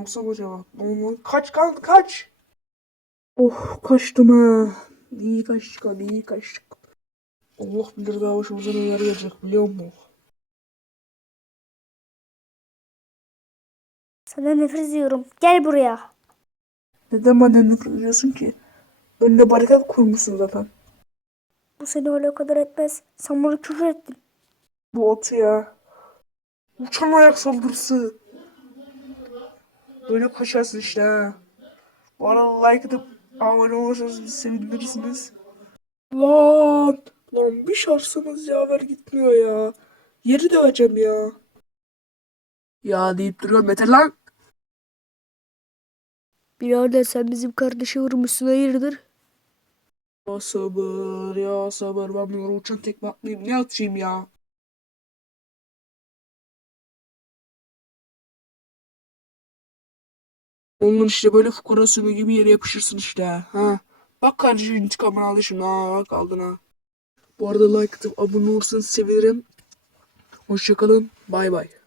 alsam acaba? Aman, kaç kaldı kaç? Oh kaçtım ha. İyi kaçtık hadi iyi kaçtık. Allah bilir daha başımıza neler gelecek biliyor musun? Sana nefret ediyorum. Gel buraya. Neden benden nefret ediyorsun ki? Önüne barikat kurmuşsun zaten. Bu seni öyle kadar etmez. Sen bana küfür ettin. Bu atı ya. Uçan ayak saldırısı. Böyle kaçarsın işte ha. Bu arada like atıp abone olursanız bizi sevindirirsiniz. Lan. Lan bir şaşsanız yaver gitmiyor ya. Yeri döveceğim ya. Ya deyip duruyorum yeter lan. Birader sen bizim kardeşi vurmuşsun hayırdır? Ya sabır ya sabır. Ben bunlara uçan tekme atmayayım. Ne atayım ya? Onun işte böyle fukara sümüğü gibi yere yapışırsın işte. Ha. Bak kardeşim intikamını aldı şimdi. Ha bak aldın ha. Bu arada like atıp abone olursanız sevinirim. Hoşçakalın. Bay bay.